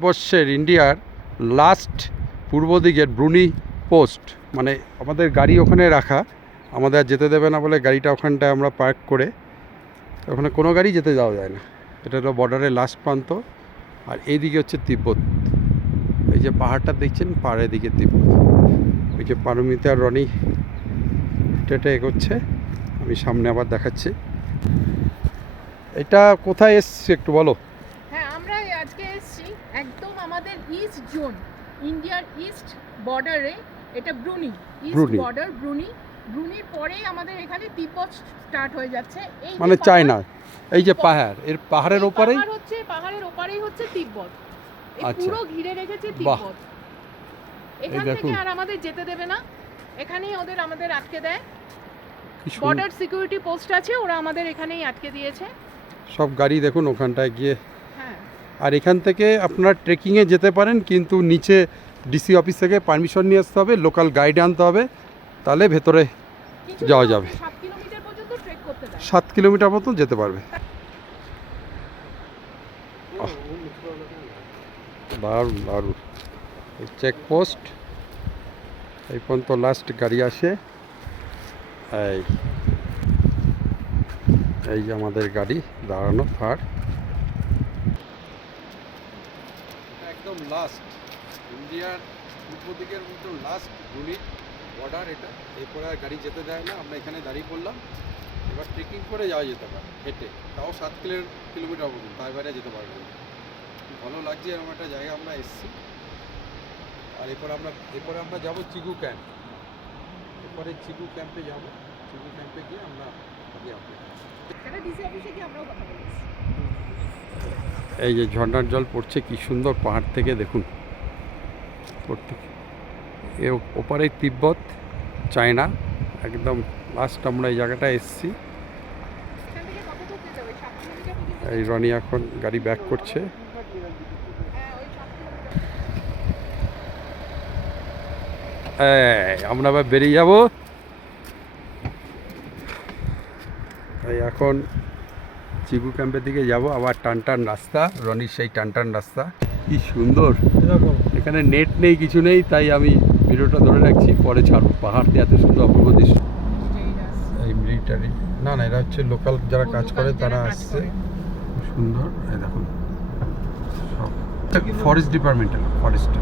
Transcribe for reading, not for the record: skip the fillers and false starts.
ভারতবর্ষের ইন্ডিয়ার লাস্ট পূর্ব দিকের ব্রুনি পোস্ট, মানে আমাদের গাড়ি ওখানে রাখা, আমাদের আর যেতে দেবে না বলে গাড়িটা ওখানটায় আমরা পার্ক করে, ওখানে কোনো গাড়ি যেতে যাওয়া যায় না। এটা হলো বর্ডারের লাস্ট প্রান্ত। আর এইদিকে হচ্ছে তিব্বত। এই যে পাহাড়টা দেখছেন, পাহাড়ের দিকে তিব্বত। ওই যে পারমিতা আর রনি হেঁটে এগোচ্ছে, আমি সামনে আবার দেখাচ্ছি। এটা কোথায় এসছি একটু বলো। হ্যাঁ, আমরা আজকে এসেছি একদম আমাদের ইস্ট জোন, ইন্ডিয়ার ইস্ট বর্ডারে। এটা ব্রুনি, ইস্ট বর্ডার ব্রুনি। ব্রুনির পরেই আমাদের এখানে তিব্বত স্টার্ট হয়ে যাচ্ছে। এই মানে চায়না, এই যে পাহাড়, এর পাহাড়ের ওপারেই পাহাড়ের ওপারেই হচ্ছে তিব্বত। এই আচ্ছা, পুরো ঘিরে রেখেছে তিব্বত। এখান থেকে আর আমাদের যেতে দেবে না, এখানেই আমাদের আটকে দেয়। বর্ডার সিকিউরিটি পোস্ট আছে, ওরা আমাদের এখানেই আটকে দিয়েছে। সব গাড়ি দেখুন ওখানটায় গিয়ে। হ্যাঁ, আর এখান থেকে আপনারা ট্রেকিংয়ে যেতে পারেন, কিন্তু নিচে ডিসি অফিস থেকে পারমিশন নিয়ে আসতে হবে, লোকাল গাইড আনতে হবে, তাহলে ভেতরে যাওয়া যাবে। 7 কিলোমিটার পর্যন্ত ট্রেক করতে দেয়। 7 কিলোমিটার মতন যেতে পারবে। দারুণ দারুণ। এই চেকপোস্ট, এই পর্যন্ত লাস্ট গাড়ি আসে। এই যে আমাদের গাড়ি দাঁড়ানো থার্ড, একদম লাস্ট ইন্ডিয়ার পূর্ব দিকের মতো লাস্ট ব্রুনির বর্ডার এটা। এরপরে আর গাড়ি যেতে দেয় না, আমরা এখানে দাঁড়িয়ে পড়লাম। এবার ট্রেকিং করে যাওয়া যেতে পারে হেঁটে, তাও 7 কিলোমিটার মতন, তার বাইরে যেতে পারবে না। ভালো লাগছে এরকম একটা জায়গা আমরা এসেছি। আর এরপরে আমরা যাবো চিগু ক্যাম্প। এরপরে চিগু ক্যাম্পে যাব। চিগু ক্যাম্পে গিয়ে আমরা এই যে ঝর্ণার জল পড়ছে কি সুন্দর পাহাড় থেকে, দেখুন পড়তে। এ ওপারে তিব্বত, চায়না, একদম লাস্ট আমরা এই জায়গাটায় এসেছি। এই রনি এখন গাড়ি ব্যাক করছে। আমরা আবার বেরিয়ে যাব। এই এখন চিগু ক্যাম্পের দিকে যাব, আবার টান রাস্তা, রনির সেই টান রাস্তা। কি সুন্দর, এখানে নেট নেই, কিছু নেই, তাই আমি ভিডিওটা ধরে রাখছি, পরে ছাড়বো। পাহাড়টি এত সুন্দর, অপূর্ব দৃশ্য। এই মিলিটারি না, এরা হচ্ছে লোকাল যারা কাজ করে, তারা আসছে। খুব সুন্দর। এই দেখুন, সব ফরেস্ট ডিপার্টমেন্টের, ফরেস্ট